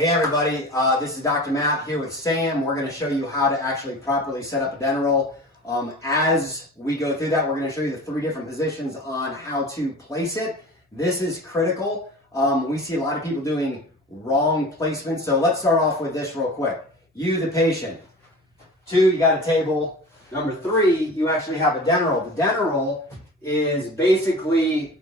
Hey everybody, this is Dr. Matt here with Sam. We're going to show you how to actually properly set up a Denneroll. As we go through that, we're going to show you the 3 different positions on how to place it. This is critical. We see a lot of people doing wrong placement. So let's start off with this real quick. You, the patient. 2, you got a table. Number 3, you actually have a Denneroll. The Denneroll is basically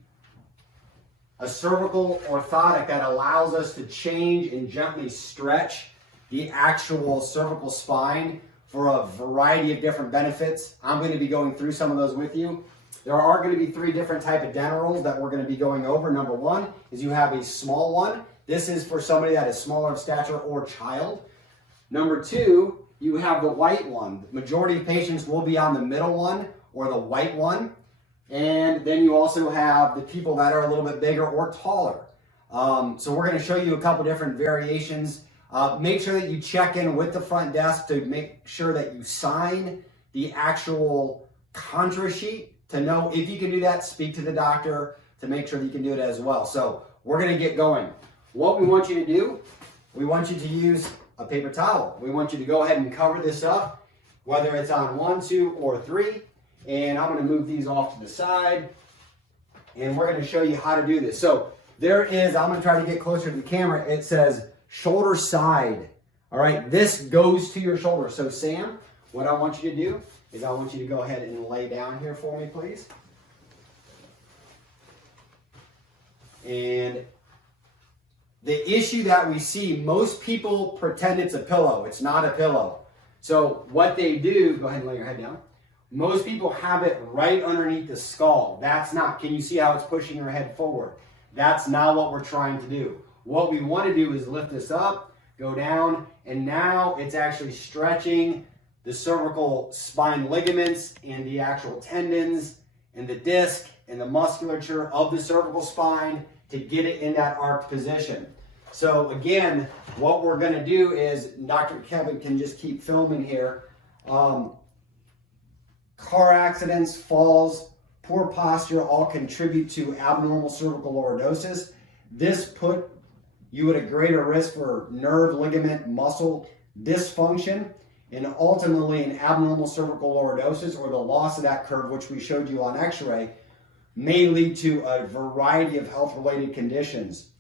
a cervical orthotic that allows us to change and gently stretch the actual cervical spine for a variety of different benefits. I'm going to be going through some of those with you. There are going to be 3 different types of Dennerolls that we're going to be going over. Number 1 is you have a small one. This is for somebody that is smaller of stature or child. Number 2, you have the white one. The majority of patients will be on the middle one or the white one. And then you also have the people that are a little bit bigger or taller. So we're going to show you a couple different variations. Make sure that you check in with the front desk to make sure that you sign the actual contour sheet to know if you can do that. Speak to the doctor to make sure that you can do it as well. So we're going to get going. What we want you to do, we want you to use a paper towel. We want you to go ahead and cover this up, whether it's on 1, 2, or 3. And I'm going to move these off to the side, and we're going to show you how to do this. So there is, I'm going to try to get closer to the camera. It says shoulder side. All right, this goes to your shoulder. So Sam, what I want you to do is I want you to go ahead and lay down here for me, please. And the issue that we see, most people pretend it's a pillow. It's not a pillow. So what they do, go ahead and lay your head down. Most people have it right underneath the skull. That's not, can you see how it's pushing your head forward? That's not what we're trying to do. What we want to do is lift this up, go down, and now it's actually stretching the cervical spine ligaments and the actual tendons and the disc and the musculature of the cervical spine to get it in that arched position. So again, what we're going to do is, Dr. Kevin can just keep filming here. Car accidents, falls, poor posture all contribute to abnormal cervical lordosis. This put you at a greater risk for nerve, ligament, muscle dysfunction, and ultimately an abnormal cervical lordosis, or the loss of that curve, which we showed you on x-ray, may lead to a variety of health-related conditions.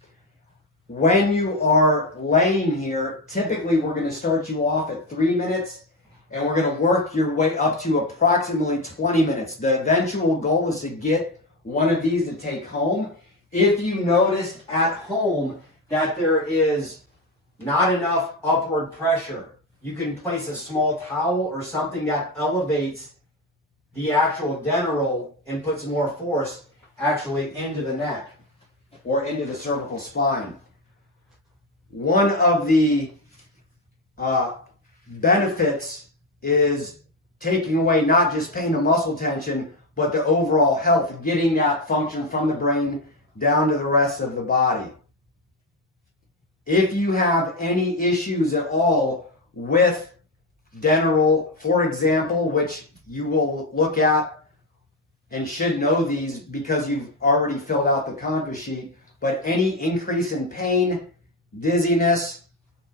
When you are laying here, typically we're going to start you off at 3 minutes, and we're going to work your way up to approximately 20 minutes. The eventual goal is to get one of these to take home. If you noticed at home that there is not enough upward pressure, you can place a small towel or something that elevates the actual Denneroll and puts more force actually into the neck or into the cervical spine. One of the benefits is taking away not just pain and muscle tension, but the overall health, getting that function from the brain down to the rest of the body. If you have any issues at all with Denneroll, for example, which you will look at and should know these because you've already filled out the contour sheet, but any increase in pain, dizziness,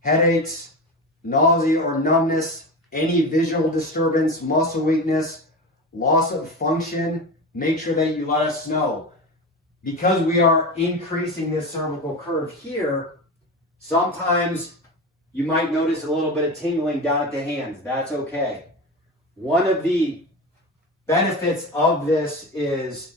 headaches, nausea or numbness, any visual disturbance, muscle weakness, loss of function, make sure that you let us know. Because we are increasing this cervical curve here, sometimes you might notice a little bit of tingling down at the hands. That's okay. One of the benefits of this is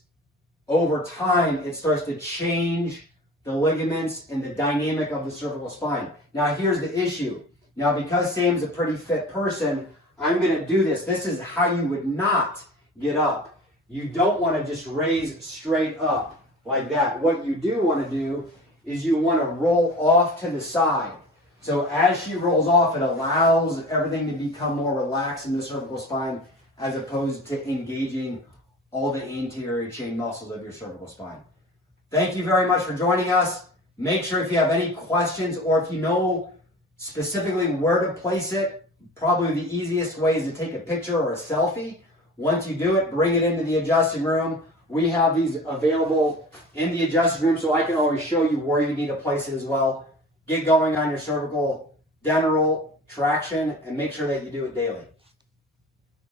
over time, it starts to change the ligaments and the dynamic of the cervical spine. Now here's the issue. Now, because Sam's a pretty fit person, I'm going to do this. This is how you would not get up. You don't want to just raise straight up like that. What you do want to do is you want to roll off to the side. So as she rolls off, it allows everything to become more relaxed in the cervical spine as opposed to engaging all the anterior chain muscles of your cervical spine. Thank you very much for joining us. Make sure if you have any questions or if you know specifically where to place it, probably the easiest way is to take a picture or a selfie. Once you do it, bring it into the adjusting room. We have these available in the adjusting room, so I can always show you where you need to place it as well. get going on your cervical Denneroll traction and make sure that you do it daily.